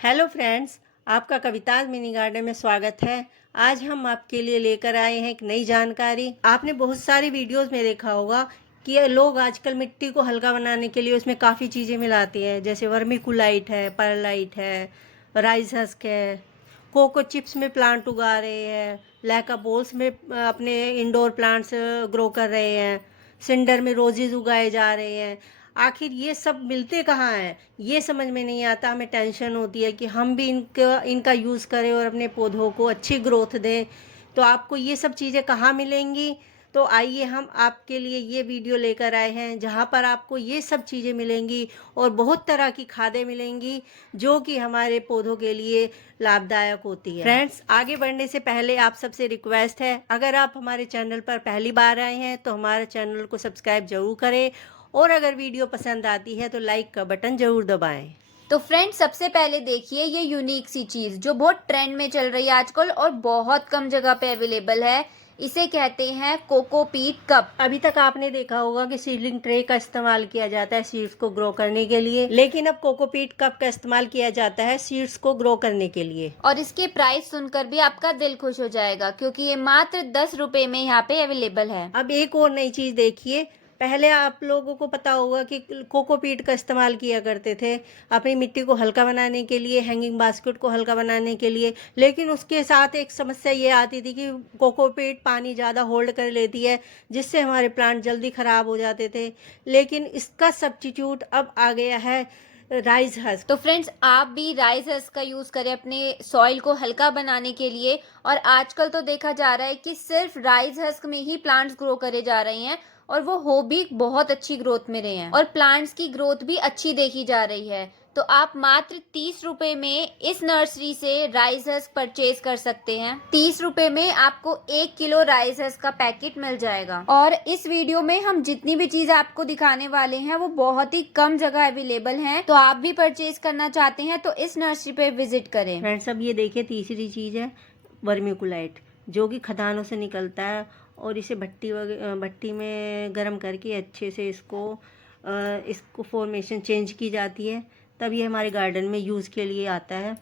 Hello friends, आपका Kavita's mini garden में स्वागत है। आज हम आपके लिए लेकर आए हैं एक नई जानकारी। आपने बहुत सारी वीडियोस में देखा होगा कि लोग आजकल मिट्टी को हल्का बनाने के लिए उसमें काफ़ी चीज़ें मिलाते हैं, जैसे वर्मीकुलाइट है, परलाइट है, राइस हस्क है, कोको चिप्स में प्लांट उगा रहे हैं, लैका बोल्स में अपने इंडोर प्लांट्स ग्रो कर रहे हैं, सिंडर में रोजेज उगाए जा रहे हैं। आखिर ये सब मिलते कहाँ हैं, ये समझ में नहीं आता। हमें टेंशन होती है कि हम भी इनका यूज़ करें और अपने पौधों को अच्छी ग्रोथ दें। तो आपको ये सब चीज़ें कहाँ मिलेंगी? तो आइए हम आपके लिए ये वीडियो लेकर आए हैं जहाँ पर आपको ये सब चीज़ें मिलेंगी और बहुत तरह की खादें मिलेंगी जो कि हमारे पौधों के लिए लाभदायक होती है। फ्रेंड्स, आगे बढ़ने से पहले आप सबसे रिक्वेस्ट है, अगर आप हमारे चैनल पर पहली बार आए हैं तो हमारे चैनल को सब्सक्राइब जरूर करें और अगर वीडियो पसंद आती है तो लाइक का बटन जरूर दबाएं। तो फ्रेंड्स, सबसे पहले देखिए ये यूनिक सी चीज जो बहुत ट्रेंड में चल रही है आजकल और बहुत कम जगह पे अवेलेबल है। इसे कहते हैं कोकोपीट कप। अभी तक आपने देखा होगा कि सीडलिंग ट्रे का इस्तेमाल किया जाता है सीड्स को ग्रो करने के लिए, लेकिन अब कोकोपीट कप का इस्तेमाल किया जाता है सीड्स को ग्रो करने के लिए। और इसके प्राइस सुनकर भी आपका दिल खुश हो जाएगा क्योंकि ये मात्र 10 रुपए में यहाँ पे अवेलेबल है। अब एक और नई चीज देखिए, पहले आप लोगों को पता होगा कि कोकोपीट का इस्तेमाल किया करते थे अपनी मिट्टी को हल्का बनाने के लिए, हैंगिंग बास्केट को हल्का बनाने के लिए, लेकिन उसके साथ एक समस्या ये आती थी कि कोकोपीट पानी ज़्यादा होल्ड कर लेती है जिससे हमारे प्लांट जल्दी ख़राब हो जाते थे। लेकिन इसका सब्स्टिट्यूट अब आ गया है राइस हस्क। तो फ्रेंड्स, आप भी राइस हस्क का यूज करें अपने सॉइल को हल्का बनाने के लिए। और आजकल तो देखा जा रहा है कि सिर्फ राइस हस्क में ही प्लांट्स ग्रो करे जा रहे हैं और वो हो भी बहुत अच्छी ग्रोथ में रहे हैं और प्लांट्स की ग्रोथ भी अच्छी देखी जा रही है। तो आप मात्र 30 रुपए में इस नर्सरी से राइस हस्क परचेज कर सकते हैं। 30 रुपए में आपको 1 किलो राइस हस्क का पैकेट मिल जाएगा। और इस वीडियो में हम जितनी भी चीज आपको दिखाने वाले हैं वो बहुत ही कम जगह अवेलेबल हैं। तो आप भी परचेज करना चाहते हैं तो इस नर्सरी पे विजिट करें। फ्रेंड्स, अब ये देखिए तीसरी चीज है वर्मीकुलाइट, जो कि खदानों से निकलता है और इसे भट्टी में गर्म करके अच्छे से इसको फॉर्मेशन चेंज की जाती है, तब ये हमारे गार्डन में यूज़ के लिए आता है।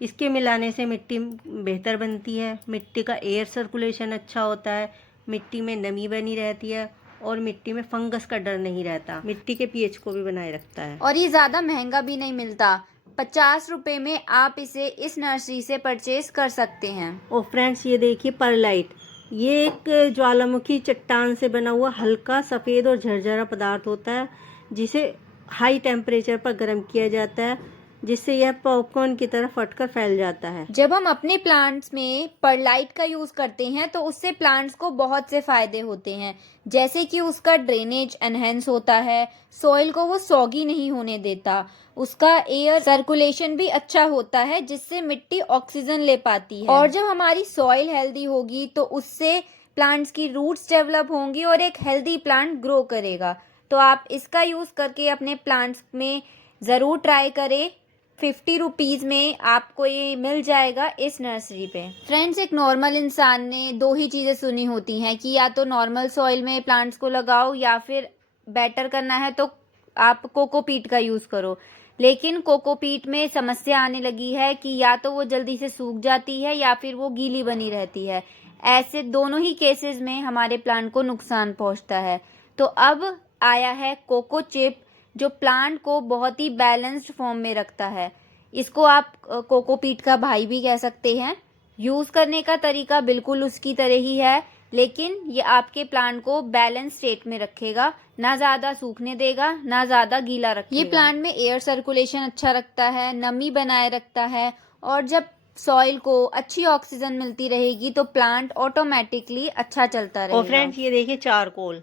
इसके मिलाने से मिट्टी बेहतर बनती है, मिट्टी का एयर सर्कुलेशन अच्छा होता है, मिट्टी में नमी बनी रहती है और मिट्टी में फंगस का डर नहीं रहता, मिट्टी के पीएच को भी बनाए रखता है। और ये ज़्यादा महंगा भी नहीं मिलता, 50 रुपए में आप इसे इस नर्सरी से परचेज कर सकते हैं। और फ्रेंड्स, ये देखिए परलाइट, ये एक ज्वालामुखी चट्टान से बना हुआ हल्का सफ़ेद और झरझरा पदार्थ होता है जिसे हाई टेम्परेचर पर गर्म किया जाता है, जिससे यह पॉपकॉर्न की तरह फटकर फैल जाता है। जब हम अपने प्लांट्स में परलाइट का यूज करते हैं तो उससे प्लांट्स को बहुत से फायदे होते हैं, जैसे कि उसका ड्रेनेज एनहेंस होता है, सॉइल को वो सॉगी नहीं होने देता, उसका एयर सर्कुलेशन भी अच्छा होता है जिससे मिट्टी ऑक्सीजन ले पाती है। और जब हमारी सॉइल हेल्दी होगी तो उससे प्लांट्स की रूट्स डेवलप होंगी और एक हेल्दी प्लांट ग्रो करेगा। तो आप इसका यूज करके अपने प्लांट्स में जरूर ट्राई करें। 50 रुपीज़ में आपको ये मिल जाएगा इस नर्सरी पे। फ्रेंड्स, एक नॉर्मल इंसान ने दो ही चीज़ें सुनी होती हैं कि या तो नॉर्मल सॉइल में प्लांट्स को लगाओ या फिर बेटर करना है तो आप कोकोपीट का यूज़ करो। लेकिन कोकोपीट में समस्या आने लगी है कि या तो वो जल्दी से सूख जाती है या फिर वो गीली बनी रहती है। ऐसे दोनों ही केसेस में हमारे प्लांट को नुकसान पहुंचता है। तो अब आया है कोको चिप जो प्लांट को बहुत ही बैलेंस्ड फॉर्म में रखता है। इसको आप कोकोपीट का भाई भी कह सकते हैं। यूज़ करने का तरीका बिल्कुल उसकी तरह ही है, लेकिन ये आपके प्लांट को बैलेंस स्टेट में रखेगा, ना ज़्यादा सूखने देगा ना ज़्यादा गीला रखेगा। ये प्लांट में एयर सर्कुलेशन अच्छा रखता है, नमी बनाए रखता है और जब सॉइल को अच्छी ऑक्सीजन मिलती रहेगी तो प्लांट ऑटोमेटिकली अच्छा चलता रहेगा। और फ्रेंड्स, ये देखिए चारकोल।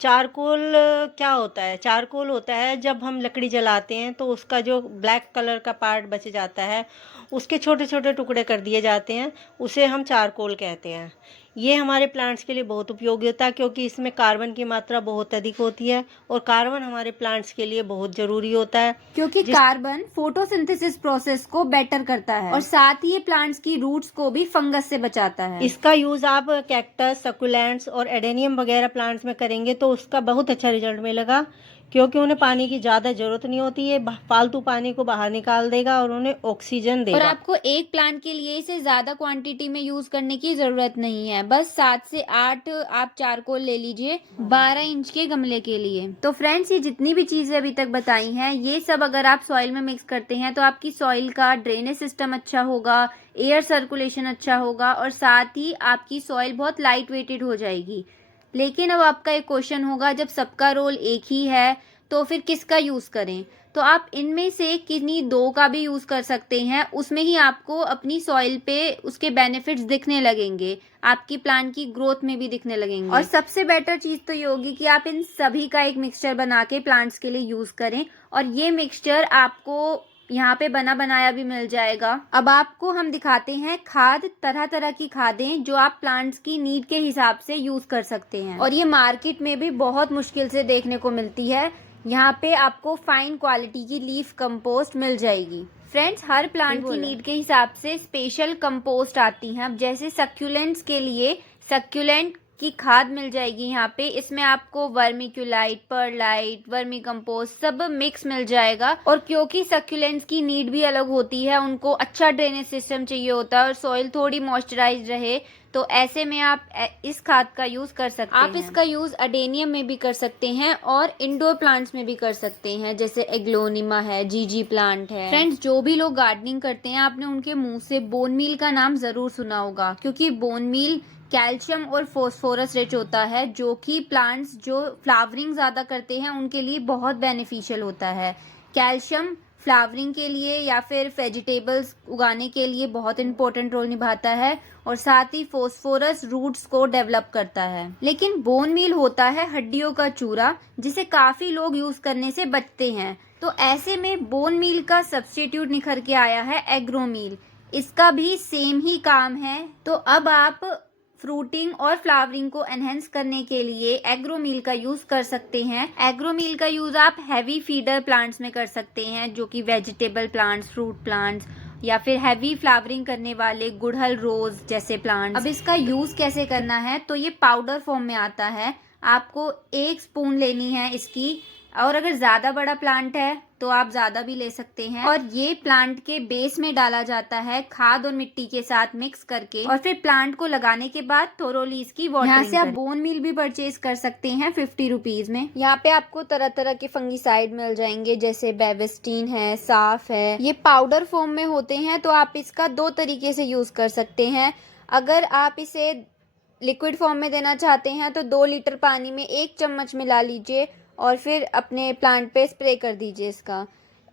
चारकोल क्या होता है? चारकोल होता है जब हम लकड़ी जलाते हैं तो उसका जो ब्लैक कलर का पार्ट बच जाता है उसके छोटे छोटे टुकड़े कर दिए जाते हैं, उसे हम चारकोल कहते हैं। ये हमारे प्लांट्स के लिए बहुत उपयोगी होता है क्योंकि इसमें कार्बन की मात्रा बहुत अधिक होती है और कार्बन हमारे प्लांट्स के लिए बहुत ज़रूरी होता है क्योंकि कार्बन फोटोसिंथेसिस प्रोसेस को बेटर करता है और साथ ही ये प्लांट्स की रूट्स को भी फंगस से बचाता है। इसका यूज़ आप कैक्टस, सकुलेंट्स और एडेनियम वगैरह प्लांट्स में करेंगे तो उसका बहुत अच्छा रिजल्ट मिलेगा क्योंकि उन्हें पानी की ज़्यादा ज़रूरत नहीं होती है। फालतू पानी को बाहर निकाल देगा और उन्हें ऑक्सीजन और देगा। आपको एक प्लांट के लिए इसे ज़्यादा क्वांटिटी में यूज़ करने की ज़रूरत नहीं है। बस 7 से 8 आप चारकोल ले लीजिए 12 इंच के गमले के लिए। तो फ्रेंड्स, ये जितनी भी चीज़ें अभी तक बताई हैं, ये सब अगर आप सॉइल में मिक्स करते हैं तो आपकी सॉइल का ड्रेनेज सिस्टम अच्छा होगा, एयर सर्कुलेशन अच्छा होगा और साथ ही आपकी सॉइल बहुत लाइट वेटेड हो जाएगी। लेकिन अब आपका एक क्वेश्चन होगा, जब सबका रोल एक ही है तो फिर किसका यूज़ करें? तो आप इनमें से किन्हीं 2 का भी यूज़ कर सकते हैं। उसमें ही आपको अपनी सॉइल पे उसके बेनिफिट्स दिखने लगेंगे, आपकी प्लांट की ग्रोथ में भी दिखने लगेंगे। और सबसे बेटर चीज़ तो ये होगी कि आप इन सभी का एक मिक्सचर बना के प्लांट्स के लिए यूज़ करें और ये मिक्सचर आपको यहाँ पे बना बनाया भी मिल जाएगा। अब आपको हम दिखाते हैं खाद, तरह तरह की खादें जो आप प्लांट्स की नीड के हिसाब से यूज़ कर सकते हैं और ये मार्केट में भी बहुत मुश्किल से देखने को मिलती है। यहाँ पे आपको फाइन क्वालिटी की लीफ कंपोस्ट मिल जाएगी। फ्रेंड्स, हर प्लांट की नीड के हिसाब से स्पेशल कंपोस्ट आती हैं। अब जैसे सक्यूलेंट्स के लिए सक्यूलेंट की खाद मिल जाएगी यहाँ पे। इसमें आपको वर्मिक्यूलाइट, परलाइट, वर्मी कंपोस्ट सब मिक्स मिल जाएगा। और क्योंकि सक्यूलेंट्स की नीड भी अलग होती है, उनको अच्छा ड्रेनेज सिस्टम चाहिए होता है और सॉइल थोड़ी मॉइस्चराइज रहे, तो ऐसे में आप इस खाद का यूज कर सकते हैं। आप इसका यूज अडेनियम में भी कर सकते हैं और इंडोर प्लांट्स में भी कर सकते हैं, जैसे एग्लोनिमा है, जीजी प्लांट है। फ्रेंड्स, जो भी लोग गार्डनिंग करते हैं, आपने उनके मुंह से बोन मील का नाम जरूर सुना होगा, क्योंकि बोन मील कैल्शियम और फोस्फोरस रिच होता है, जो कि प्लांट्स जो फ्लावरिंग ज्यादा करते हैं उनके लिए बहुत बेनिफिशियल होता है। कैल्शियम फ्लावरिंग के लिए या फिर वेजिटेबल्स उगाने के लिए बहुत इंपॉर्टेंट रोल निभाता है और साथ ही फोस्फोरस रूट्स को डेवलप करता है। लेकिन बोन मील होता है हड्डियों का चूरा, जिसे काफी लोग यूज करने से बचते हैं। तो ऐसे में बोन मील का सब्स्टिट्यूट निखर के आया है एग्रोमील। इसका भी सेम ही काम है। तो अब आप फ्रूटिंग और फ्लावरिंग को एनहेंस करने के लिए एग्रोमील का यूज कर सकते हैं। एग्रोमील का यूज आप हैवी फीडर प्लांट्स में कर सकते हैं, जो कि वेजिटेबल प्लांट्स, फ्रूट प्लांट्स या फिर हैवी फ्लावरिंग करने वाले गुड़हल, रोज जैसे प्लांट्स। अब इसका यूज कैसे करना है, तो ये पाउडर फॉर्म में आता है। आपको 1 स्पून लेनी है इसकी, और अगर ज्यादा बड़ा प्लांट है तो आप ज्यादा भी ले सकते हैं। और ये प्लांट के बेस में डाला जाता है खाद और मिट्टी के साथ मिक्स करके, और फिर प्लांट को लगाने के बाद थोरोली इसकी वाटरिंग। यहाँ से आप बोन मील भी परचेज कर सकते हैं 50 रुपीज में। यहाँ पे आपको तरह तरह के फंगीसाइड मिल जाएंगे, जैसे बेविस्टीन है, साफ है। ये पाउडर फॉर्म में होते हैं, तो आप इसका 2 तरीके से यूज कर सकते हैं। अगर आप इसे लिक्विड फॉर्म में देना चाहते हैं तो 2 लीटर पानी में 1 चम्मच मिला लीजिए और फिर अपने प्लांट पे स्प्रे कर दीजिए इसका।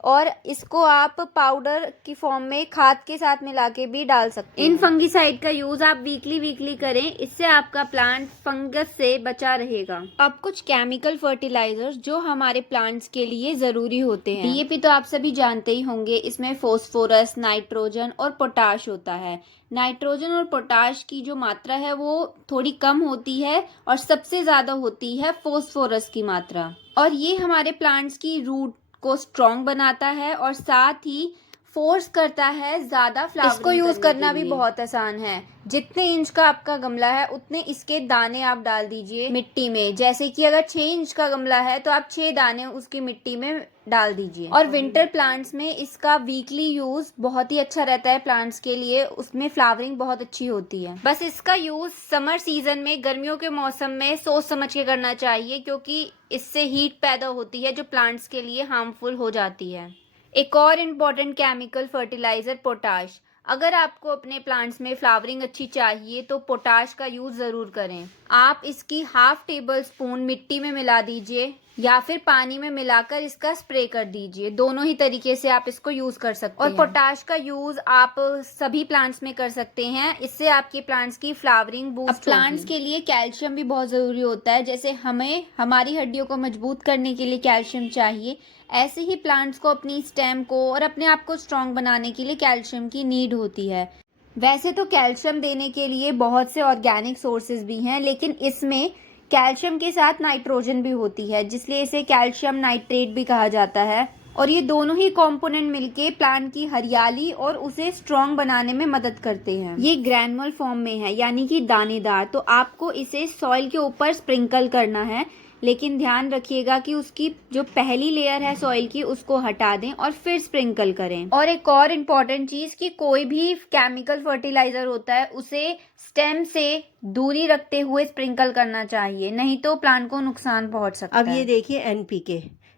और इसको आप पाउडर की फॉर्म में खाद के साथ मिला के भी डाल सकते हैं। इन फंगीसाइड का यूज आप वीकली करें, इससे आपका प्लांट फंगस से बचा रहेगा। अब कुछ केमिकल फर्टिलाइजर्स जो हमारे प्लांट्स के लिए जरूरी होते हैं। डीएपी तो आप सभी जानते ही होंगे, इसमें फोस्फोरस, नाइट्रोजन और पोटाश होता है। नाइट्रोजन और पोटाश की जो मात्रा है वो थोड़ी कम होती है और सबसे ज्यादा होती है फोस्फोरस की मात्रा। और ये हमारे प्लांट्स की रूट को स्ट्रॉन्ग बनाता है और साथ ही फोर्स करता है ज्यादा फ्लावरिंग। इसको यूज करना भी बहुत आसान है। जितने इंच का आपका गमला है उतने इसके दाने आप डाल दीजिए मिट्टी में। जैसे कि अगर 6 इंच का गमला है तो आप 6 दाने उसकी मिट्टी में डाल दीजिए। और विंटर प्लांट्स में इसका वीकली यूज बहुत ही अच्छा रहता है प्लांट्स के लिए, उसमें फ्लावरिंग बहुत अच्छी होती है। बस इसका यूज समर सीजन में, गर्मियों के मौसम में सोच समझ के करना चाहिए, क्योंकि इससे हीट पैदा होती है जो प्लांट्स के लिए हार्मफुल हो जाती है। एक और इम्पॉर्टेंट केमिकल फर्टिलाइजर पोटाश। अगर आपको अपने प्लांट्स में फ्लावरिंग अच्छी चाहिए तो पोटाश का यूज जरूर करें। आप इसकी 1/2 टेबल स्पून मिट्टी में मिला दीजिए या फिर पानी में मिलाकर इसका स्प्रे कर दीजिए। दोनों ही तरीके से आप इसको यूज कर सकते हैं। और पोटाश का यूज आप सभी प्लांट्स में कर सकते हैं, इससे आपके प्लांट्स की फ्लावरिंग बूस्ट होगी। अब प्लांट्स के लिए कैल्शियम भी बहुत जरूरी होता है। जैसे हमें हमारी हड्डियों को मजबूत करने के लिए कैल्शियम चाहिए, ऐसे ही प्लांट्स को अपनी स्टेम को और अपने आप को स्ट्रॉन्ग बनाने के लिए कैल्शियम की नीड होती है। वैसे तो कैल्शियम देने के लिए बहुत से ऑर्गेनिक सोर्सेज भी हैं, लेकिन इसमें कैल्शियम के साथ नाइट्रोजन भी होती है, जिसलिए इसे कैल्शियम नाइट्रेट भी कहा जाता है। और ये दोनों ही कंपोनेंट मिलके प्लांट की हरियाली और उसे स्ट्रॉन्ग बनाने में मदद करते हैं। ये ग्रैनुअल फॉर्म में है, यानी कि दानेदार। तो आपको इसे सॉइल के ऊपर स्प्रिंकल करना है, लेकिन ध्यान रखिएगा कि उसकी जो पहली लेयर है सॉइल की उसको हटा दें और फिर स्प्रिंकल करें। और एक और इम्पॉर्टेंट चीज़ कि कोई भी केमिकल फर्टिलाइजर होता है उसे स्टेम से दूरी रखते हुए स्प्रिंकल करना चाहिए, नहीं तो प्लांट को नुकसान पहुंच सकता अब है। ये देखिए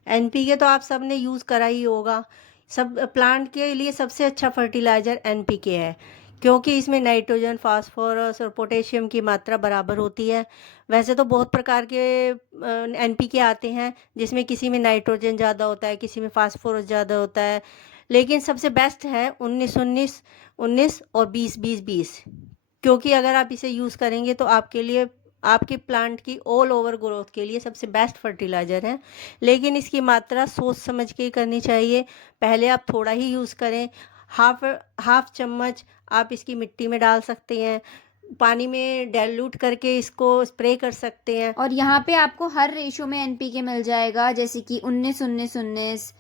एनपीके तो आप सबने यूज़ करा ही होगा। सब प्लांट के लिए सबसे अच्छा फर्टिलाइज़र एनपीके है, क्योंकि इसमें नाइट्रोजन, फास्फोरस और पोटेशियम की मात्रा बराबर होती है। वैसे तो बहुत प्रकार के एनपीके आते हैं, जिसमें किसी में नाइट्रोजन ज़्यादा होता है, किसी में फास्फोरस ज़्यादा होता है, लेकिन सबसे बेस्ट है 19-19, 19 और 20-20-20, क्योंकि अगर आप इसे यूज़ करेंगे तो आपके लिए, आपके प्लांट की ऑल ओवर ग्रोथ के लिए सबसे बेस्ट फर्टिलाइज़र है। लेकिन इसकी मात्रा सोच समझ के करनी चाहिए। पहले आप थोड़ा ही यूज़ करें, हाफ चम्मच आप इसकी मिट्टी में डाल सकते हैं, पानी में डाइल्यूट करके इसको स्प्रे कर सकते हैं। और यहाँ पे आपको हर रेशो में एनपीके मिल जाएगा, जैसे कि 19-19-19,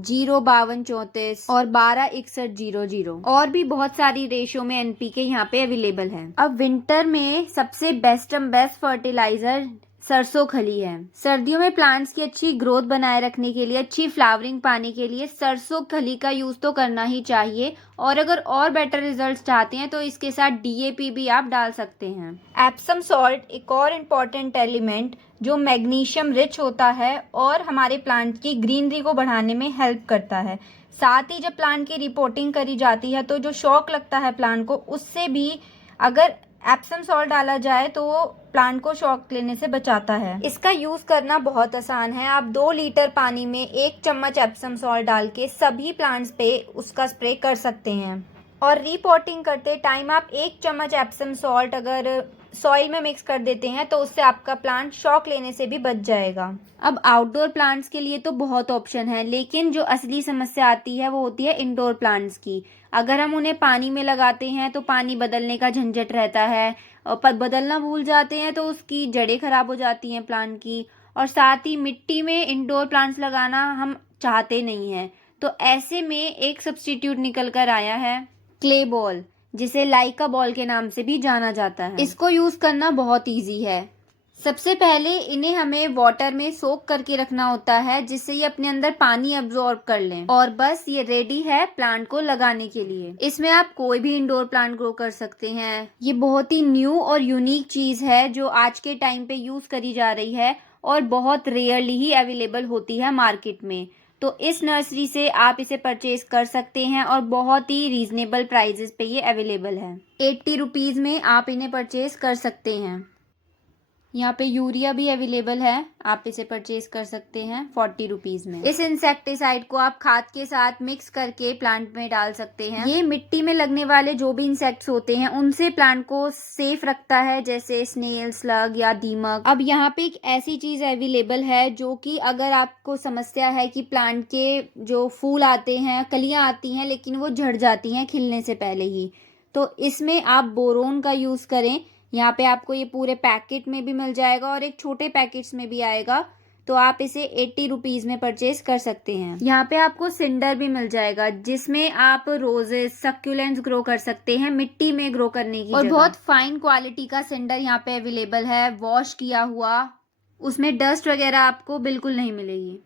0-52-34 और 12-61-00 और भी बहुत सारी रेशो में एनपीके यहाँ पे अवेलेबल है। अब विंटर में सबसे बेस्ट फर्टिलाइजर सरसों खली है। सर्दियों में प्लांट्स की अच्छी ग्रोथ बनाए रखने के लिए, अच्छी फ्लावरिंग पाने के लिए सरसों खली का यूज तो करना ही चाहिए। और अगर और बेटर रिजल्ट्स चाहते हैं तो इसके साथ डीएपी भी आप डाल सकते हैं। एप्सम सॉल्ट एक और इम्पॉर्टेंट एलिमेंट जो मैग्नीशियम रिच होता है और हमारे प्लांट की ग्रीनरी को बढ़ाने में हेल्प करता है। साथ ही जब प्लांट की रिपोर्टिंग करी जाती है तो जो शॉक लगता है प्लांट को, उससे भी अगर एप्सम सॉल्ट डाला जाए तो वो प्लांट को शॉक लेने से बचाता है। इसका यूज करना बहुत आसान है। आप 2 लीटर पानी में 1 चम्मच एप्सम सॉल्ट डाल के सभी प्लांट्स पे उसका स्प्रे कर सकते हैं। और रिपोर्टिंग करते टाइम आप 1 चम्मच एप्सम सॉल्ट अगर सॉइल में मिक्स कर देते हैं तो उससे आपका प्लांट शॉक लेने से भी बच जाएगा। अब आउटडोर प्लांट्स के लिए तो बहुत ऑप्शन है, लेकिन जो असली समस्या आती है वो होती है इंडोर प्लांट्स की। अगर हम उन्हें पानी में लगाते हैं तो पानी बदलने का झंझट रहता है, और पर बदलना भूल जाते हैं तो उसकी जड़ें खराब हो जाती हैं प्लांट की। और साथ ही मिट्टी में इंडोर प्लांट्स लगाना हम चाहते नहीं हैं, तो ऐसे में एक सब्स्टिट्यूट निकल कर आया है, क्ले बॉल, जिसे लाइका बॉल के नाम से भी जाना जाता है। इसको यूज करना बहुत इजी है। सबसे पहले इन्हें हमें वाटर में सोक करके रखना होता है, जिससे ये अपने अंदर पानी एब्जॉर्ब कर लें, और बस ये रेडी है प्लांट को लगाने के लिए। इसमें आप कोई भी इंडोर प्लांट ग्रो कर सकते हैं। ये बहुत ही न्यू और यूनिक चीज है जो आज के टाइम पे यूज करी जा रही है और बहुत रेयरली ही अवेलेबल होती है मार्केट में। तो इस नर्सरी से आप इसे परचेज कर सकते हैं और बहुत ही रीजनेबल प्राइजेस पे ये अवेलेबल है। 80 रुपीज में आप इन्हें परचेज कर सकते हैं। यहाँ पे यूरिया भी अवेलेबल है, आप इसे परचेज कर सकते हैं 40 रुपीज में। इस इंसेक्टिसाइड को आप खाद के साथ मिक्स करके प्लांट में डाल सकते हैं। ये मिट्टी में लगने वाले जो भी इंसेक्ट्स होते हैं उनसे प्लांट को सेफ रखता है, जैसे स्नेल, स्लग या दीमक। अब यहाँ पे एक ऐसी चीज अवेलेबल है जो कि अगर आपको समस्या है कि प्लांट के जो फूल आते हैं, कलियां आती हैं लेकिन वो झड़ जाती हैं खिलने से पहले ही, तो इसमें आप बोरोन का यूज करें। यहाँ पे आपको ये पूरे पैकेट में भी मिल जाएगा और एक छोटे पैकेट्स में भी आएगा, तो आप इसे 80 रुपीज में परचेज कर सकते हैं। यहाँ पे आपको सिंडर भी मिल जाएगा, जिसमें आप रोजेस, सक्यूलेंट्स ग्रो कर सकते हैं मिट्टी में ग्रो करने की और बहुत फाइन क्वालिटी का सिंडर यहाँ पे अवेलेबल है, वॉश किया हुआ। उसमें डस्ट वगैरह आपको बिल्कुल नहीं मिलेगी।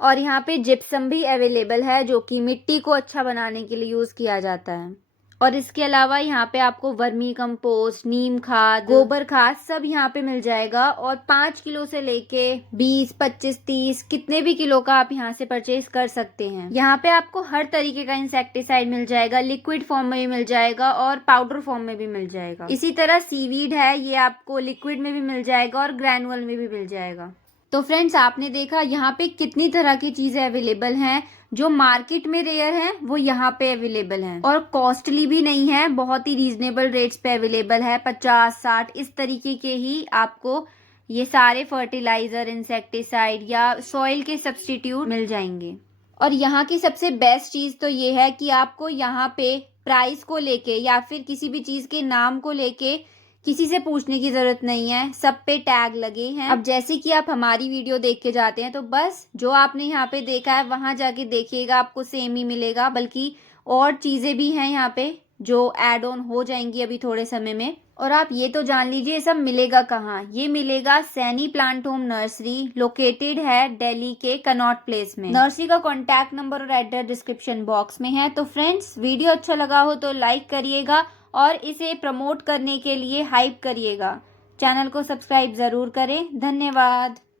और यहाँ पे जिप्सम भी अवेलेबल है जो कि मिट्टी को अच्छा बनाने के लिए यूज किया जाता है। और इसके अलावा यहाँ पे आपको वर्मी कंपोस्ट, नीम खाद, गोबर खाद सब यहाँ पे मिल जाएगा। और 5 किलो से लेके 20, 25, 30 कितने भी किलो का आप यहाँ से परचेज कर सकते हैं। यहाँ पे आपको हर तरीके का इंसेक्टिसाइड मिल जाएगा, लिक्विड फॉर्म में भी मिल जाएगा और पाउडर फॉर्म में भी मिल जाएगा। इसी तरह सीवीड है, ये आपको लिक्विड में भी मिल जाएगा और ग्रैनुअल में भी मिल जाएगा। तो फ्रेंड्स, आपने देखा यहाँ पे कितनी तरह की चीजें अवेलेबल हैं जो मार्केट में रेयर है, वो यहाँ पे अवेलेबल हैं और कॉस्टली भी नहीं है, बहुत ही रीजनेबल रेट्स पे अवेलेबल है। 50, 60 इस तरीके के ही आपको ये सारे फर्टिलाइजर, इंसेक्टिसाइड या सॉइल के सब्स्टिट्यूट मिल जाएंगे। और यहाँ की सबसे बेस्ट चीज तो ये है कि आपको यहाँ पे प्राइस को लेके या फिर किसी भी चीज के नाम को लेके किसी से पूछने की जरूरत नहीं है, सब पे टैग लगे हैं। अब जैसे कि आप हमारी वीडियो देख के जाते हैं तो बस जो आपने यहाँ पे देखा है वहां जाके देखिएगा, आपको सेम ही मिलेगा, बल्कि और चीजें भी हैं यहाँ पे जो ऐड ऑन हो जाएंगी अभी थोड़े समय में। और आप ये तो जान लीजिए सब मिलेगा कहाँ। ये मिलेगा Saini plant home nursery, located है दिल्ली के कनॉट प्लेस में। नर्सरी का कॉन्टैक्ट नंबर और एड्रेस डिस्क्रिप्शन बॉक्स में है। तो फ्रेंड्स, वीडियो अच्छा लगा हो तो लाइक करिएगा और इसे प्रमोट करने के लिए हाइप करिएगा। चैनल को सब्सक्राइब जरूर करें। धन्यवाद।